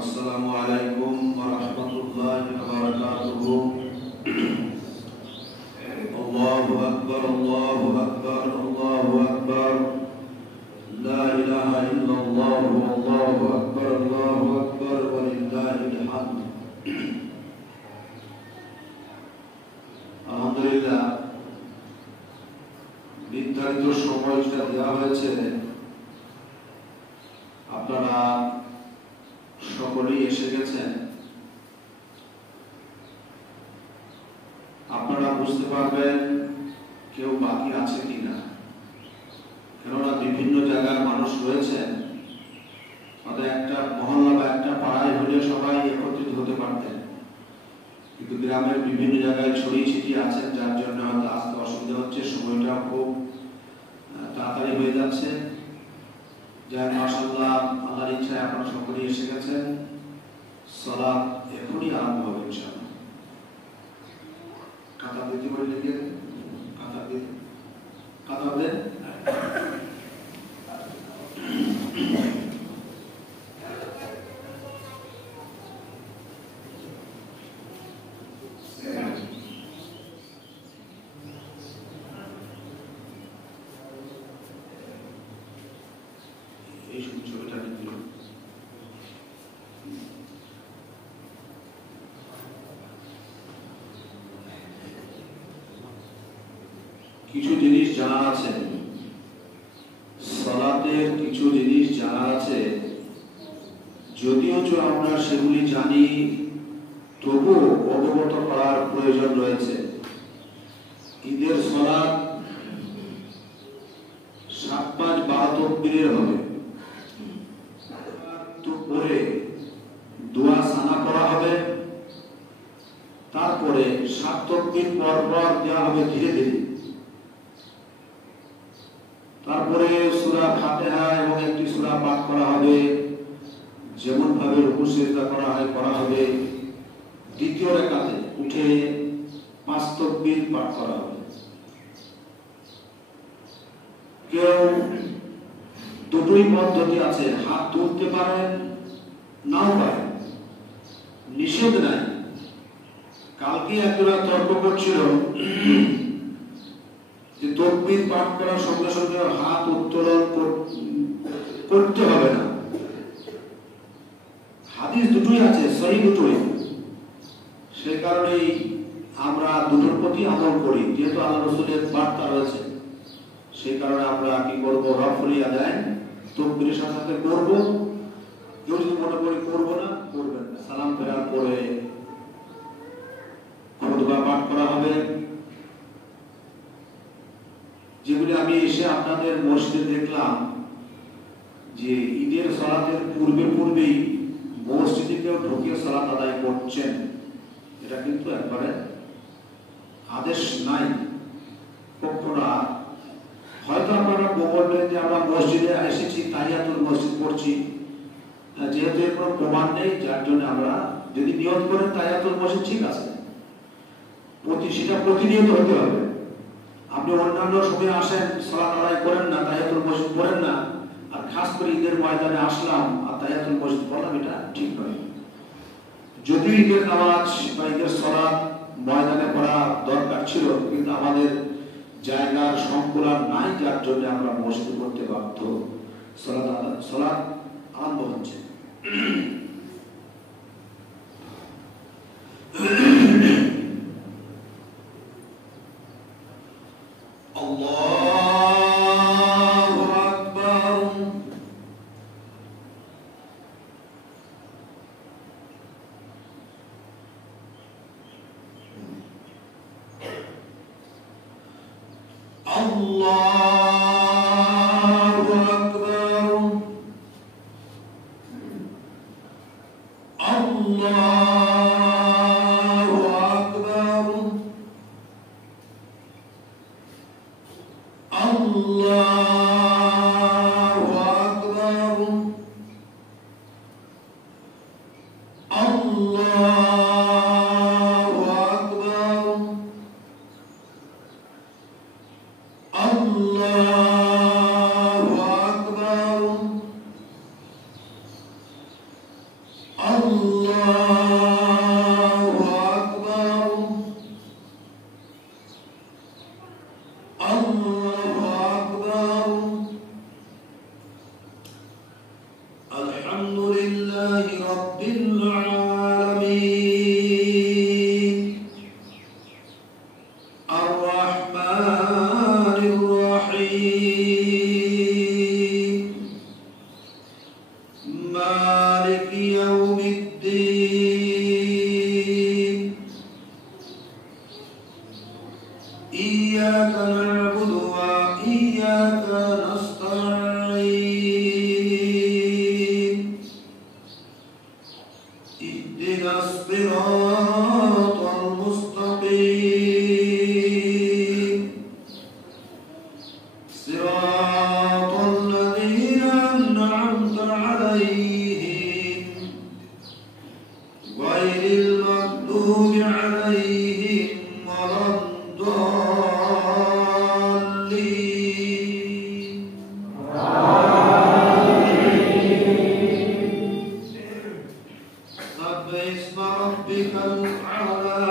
আসসালামু আলাইকুম ওয়া রাহমাতুল্লাহি ওয়া বারাকাতুহু। আল্লাহু আকবার, আল্লাহু আকবার, আল্লাহু আকবার। লা ইলাহা ইল্লাল্লাহ, আল্লাহু আকবার, আল্লাহু আকবার ওয়া লিল্লাহিল হামদ। আলহামদুলিল্লাহ, নির্ধারিত সময়টা দেওয়া হয়েছে। আপনারা সকলেই এসে গেছেন। আপনারা বুঝতে পারবেন কেউ বাকি আছে কিনা, কেননা বিভিন্ন জায়গার মানুষ রয়েছেন। আমাদের একটা মহল্লা বা একটা পাড়ায় হলে সবাই একত্রিত হতে পারতেন, কিন্তু গ্রামের বিভিন্ন জায়গায় ছড়িয়ে ছিটিয়ে আছেন, যার জন্য হয়তো আসতে অসুবিধা হচ্ছে। সময়টা খুব তাড়াতাড়ি হয়ে যাচ্ছে। যাই মাশাআল্লাহ, আল্লাহর ইচ্ছায় আপনারা সকলেই এসে গেছেন। সালাত এখনই আরম্ভ হবে ইনশাআল্লাহ। কথা দিতে বলে লিখে কথা দেন। এই ছবিটা নিয়ে কিছু জিনিস জানা আছে, সালাতের কিছু জিনিস জানা আছে। যদিও আমরা সেগুলি জানি, তবুও অবগত করার প্রয়োজন রয়েছে। ঈদের সালাত 7-5-12 তাকবীরের হবে। পরে দোয়া সানা করা হবে, তারপরে 7 তাকবীর পর পর দেওয়া হবে ধীরে ধীরে। তারপরে সূরা ফাতিহা এবং একটি সূরা পাঠ করা হবে, যেমন ভাবে রুকু সিজদা করা হবে। দ্বিতীয় রাকাতে উঠে 5 তাকবীর পাঠ করা হবে। কেউ দুটোই পদ্ধতি আছে, হাত তুলতে পারেন, নাও পারেন, নিষেধ নাই। কালকে একজনা তর্ক করছিল যে তাকবীর পাঠ করার সঙ্গে সঙ্গে হাত উত্তোলন করতে হবে না। হাদিস দুটোই আছে, সহিহ দুটোই। সেই কারণেই আমরা দুটোর প্রতি আমল করি, যেহেতু আল্লাহ রাসূলের বার্তা রয়েছে। সেই কারণে আমরা কি করব, রফলি আদায় তাকবীরের সাথে সাথে করব। কেউ যদি মনে করি করবো না, করবেন না। সালাম ফেরার পরে খুতবা পাঠ করা হবে, যেগুলি আমি এসে আপনাদের মসজিদে দেখলাম যে ঈদের সালাতের পূর্বেই মসজিদে কেউ ঢুকে সালাত আদায় করছেন। এটা কিন্তু একবারে আদেশ নাই কখনো। হয়তো আপনারা বলবেন যে আমরা মসজিদে এসেছি, তাহিয়াতুল মসজিদ পড়ছি, যেহেতু এর কোনো প্রমাণ নেই, যার জন্য আমরা যদি নিয়ত করেন তাহিয়াতুল মসজিদ ঠিক আছে, সেটা প্রতিনিয়ত হতে হবে। আপনি অন্যান্য সময় আসেন, সালাত আদায় করেন না, তাহিয়াতুল মসজিদ পড়েন না, আর খাস করে ঈদের ময়দানে আসলাম আর তাহিয়াতুল মসজিদ পড়লাম, এটা ঠিক নয়। যদিও ঈদের নামাজ বা ঈদের সালাত ময়দানে পড়া দরকার ছিল, কিন্তু আমাদের জায়গার সংকুলান নাই, যার জন্য আমরা মসজিদে পড়তে বাধ্য। সালাত আরম্ভ হচ্ছে। আল্লাহু আকবার, আল্লাহু আকবার, আল্লাহু আকবার, আল্লাহু আকবার, আল্লাহু আকবার, আল্লাহু আকবার, صراط الذين أنعمت عليهم غير المغضوب عليهم ولا الضالين. سبح اسم ربك الأعلى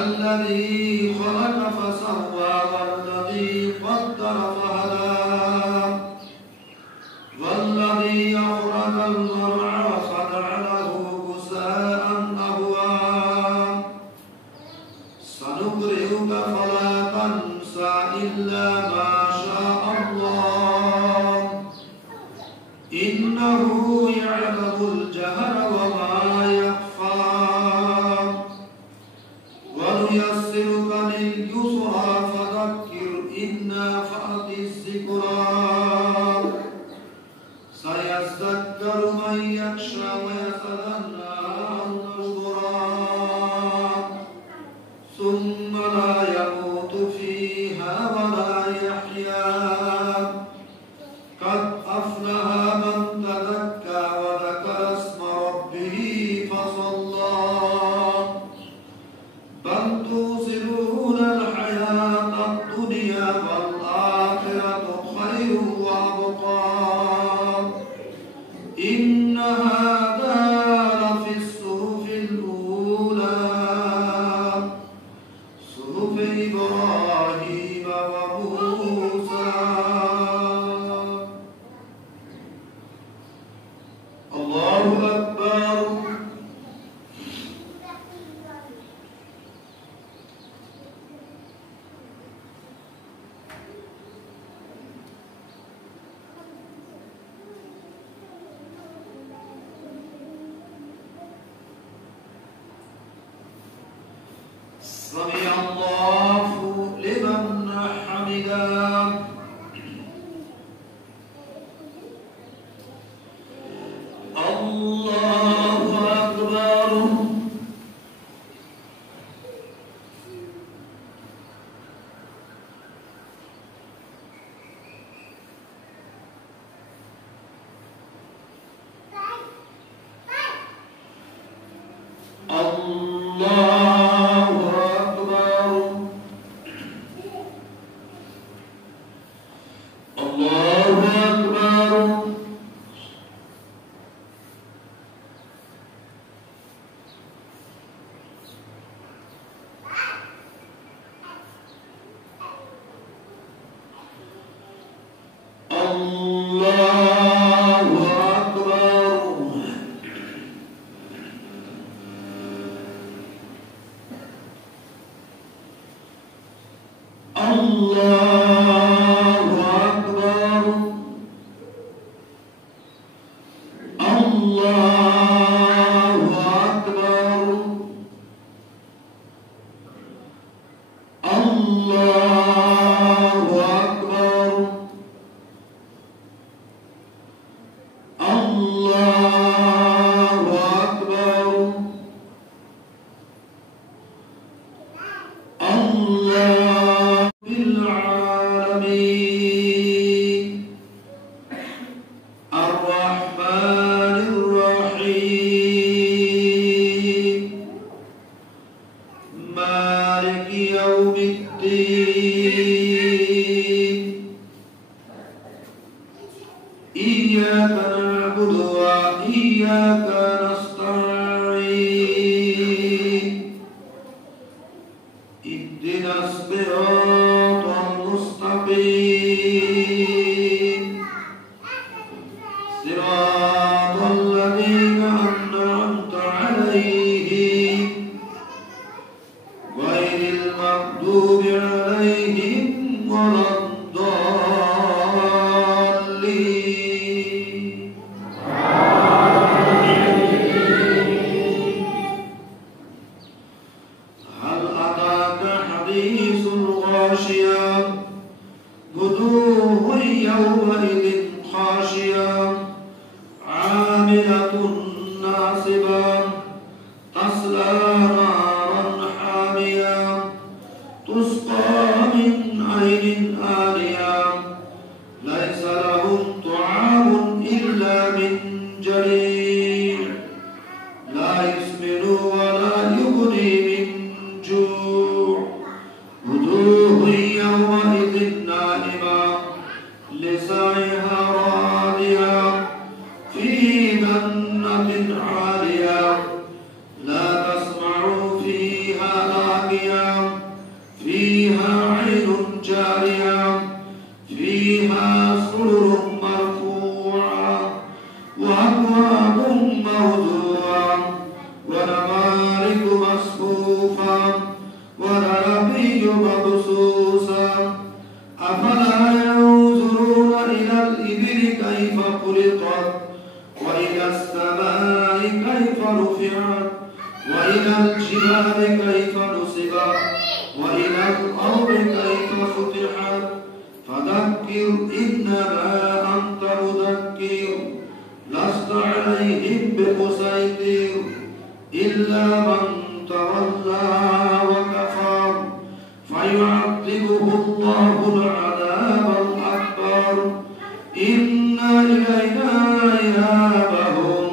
الذي خلق فسوى والذي قدر فهدى والذي أخرج المرعى فجعله غثاء أهوى سنقرئك فلا تنسى إلا ما شاء الله إنه يعلم الجهر وما يخفى ونيسرك لليسرى فذكر إن نفعت الذكرى سيذكر من يخشى ويتذكر نشكرا ثم لا يموت فيها ولا يحيا قد أفلح من تزكى وذكر اسم ربه فصلى بل تؤثرون الحياة الدنيا والآخرة خير وأبقى إن هذا لفي الصحف الأولى صحف إبراهيم وموسى. الله أكبر. سمع الله لمن حمده. الله أكبر. الله أكبر. الله أكبر. الله أكبر. الله أكبر. الله أكبر. الله أكبر. الله أكبر. الله بالعالمين الرحمن الرحيم مالك يوم الدين إياك نعبد وإياك نستعين اهدنا الصراط المستقيم صراط الذين أنعمت عليهم غير المغضوب عليهم ولا الضالين. هل أتاك حديث الغاشية وجوه يومئذ خاشية عاملة ناصبة تصلى نارا حامية تسقى من عين فيها عين جارية فيها سرر مرفوعة وأكواب موضوعة ونمارق مصفوفة ونرابي مبثوثة أفلا ينظرون إلى الإبل كيف خلقت وإلى السماء كيف رفعت وإلى الجبال كيف نصبت وإلى الأرض كيف سطحت فذكر إنما أنت مذكر لست عليهم بمسيطر إلا من تولى وكفر فيعذبه الله العذاب الأكبر إن إلينا إيابهم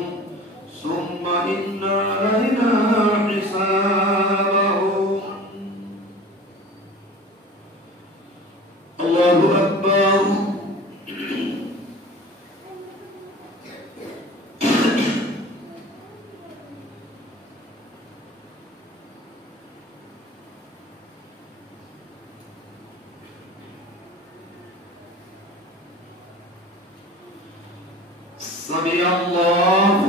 ثم إن علينا حسابهم. الله أكبر. سمع الله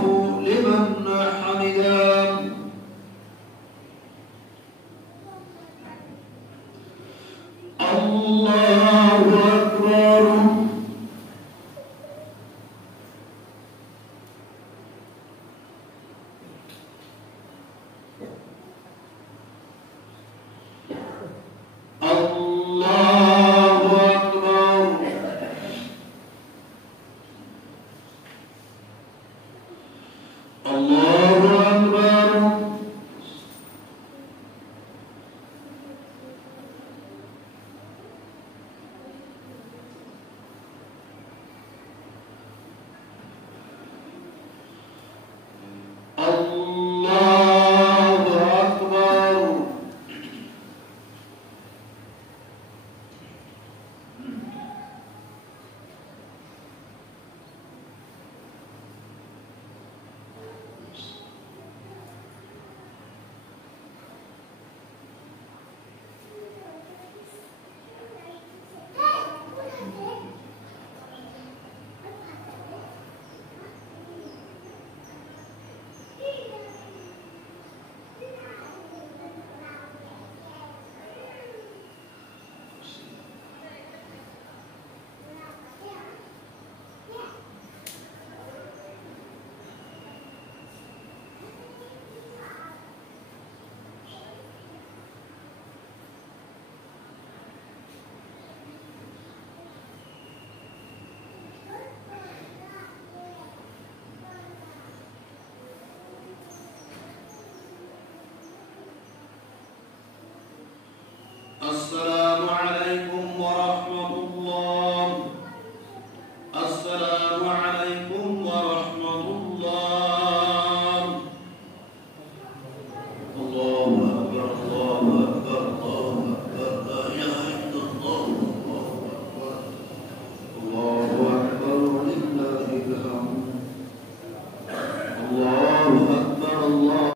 لمن حمده. الله أكبر. السلام عليكم ورحمة الله. السلام عليكم ورحمة الله. الله أكبر الله أكبر الله أكبر لا إله إلا الله الله أكبر ولله الحمد. الله أكبر.